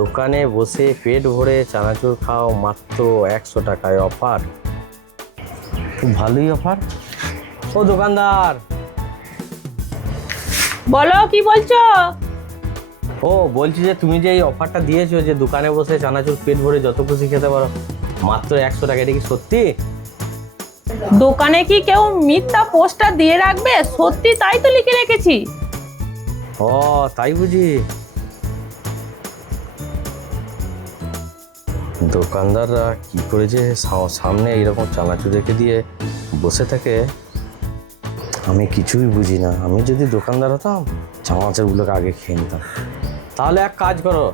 দোকানে বসে পেট ভরে চানাচুর খাও মাত্র 100 টাকায় অফার। খুব ভালোই অফার। ও দোকানদার, বলো কি বলছো? ও বলছি যে তুমি যে এই অফারটা দিয়েছো যে দোকানে বসে চানাচুর পেট ভরে যত খুশি খেতে পারো মাত্র 100 টাকা, এটা কি সত্যি? দোকানে কি কেউ মিথ্যা পোস্টার দিয়ে রাখবে? সত্যি তাই তো লিখে রেখেছি। ও তাই বুঝি। দোকানদাররা কি করে যে সামনে এইরকম চানাচুর রেখে দিয়ে বসে থাকে আমি কিছুই বুঝি না। আমি যদি দোকানদার হতাম চানাচুরগুলোকে আগে খেয়ে নিতাম। তাহলে এক কাজ করো,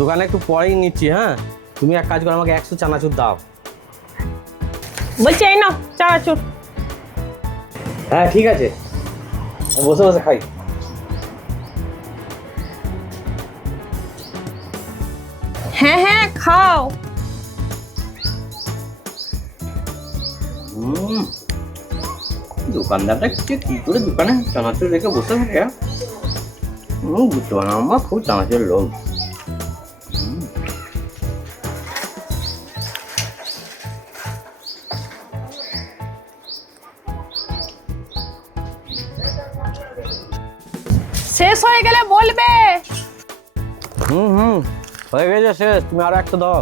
দোকানে একটু পরেই নিচ্ছি। হ্যাঁ, তুমি এক কাজ করো, আমাকে 100 চানাচুর দাও। বলছি এই নাও চানাচুর। হ্যাঁ ঠিক আছে, বসে বসে খাই। হ্যাঁ হ্যাঁ খাও। দোকানদারটা কি করে দোকানে চানাচুর রেখে বসে থাকে বুঝতে পারো। আমার খুব চানাচুরের লোভ। শেষ হয়ে গেলে বলবে। হয়ে গেছে শেষ, তুমি আরো 100 দাও।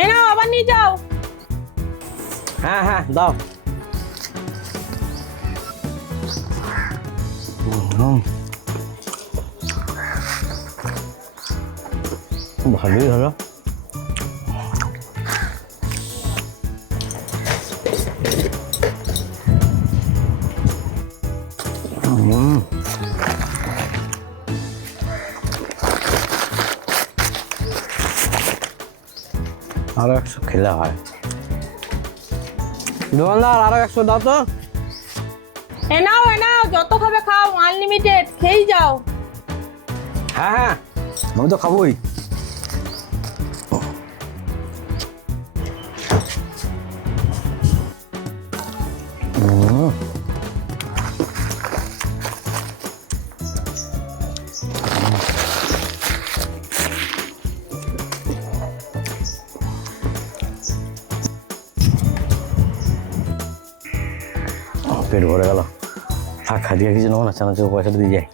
এই নাও আবার নিয়ে যাও। হ্যাঁ হ্যাঁ দাও। ভালোই হলো। আরো 100 খেলে হয়। দোকানদার আরো 100 দাও তো। এ নাও যত খাবে খাও, আনলিমিটেড খেয়েই যাও। হ্যাঁ হ্যাঁ আমি তো খাবোই। পেট ভরে গেল। থাক, খাদিয়া কিছু নেবো না, চানাচুর পয়সাটা দিয়ে যায়।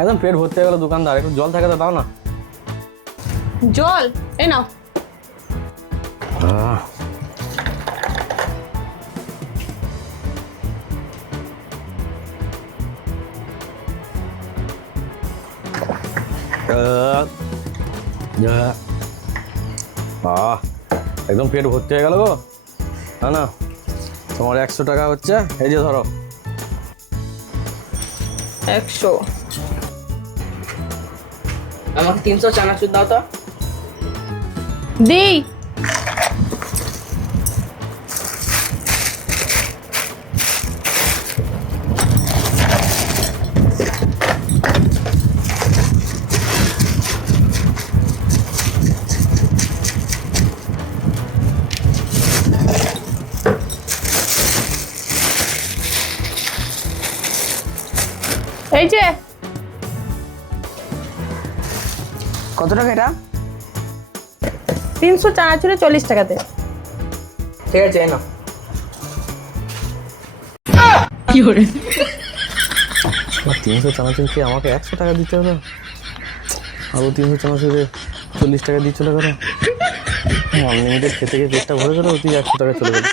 একদম পেট ভর্তি হয়ে গেল। দোকানদার একটু জল থাকে তো দাও না। জল এই নাও। একদম পেট ভর্তি হয়ে গেল গো। না না, তোমার 100 টাকা হচ্ছে, এই যে ধরো। 100। আমাকে 300 চানাচুর দাও তো। দিই। এই যে কত টাকা এটা? 300 চানাচুরে 40 টাকাতে। ঠিক আছে এই নাও। কি করে 300 চানাচুর খেয়ে আমাকে 100 টাকা দিতে হলো। আরো 300 চানাচুরে 40 টাকা দিয়ে চলে গেল। আনলিমিটেড খেতে গিয়ে পেটটা ভরে গেল, তুই 100 টাকা চলে গেল।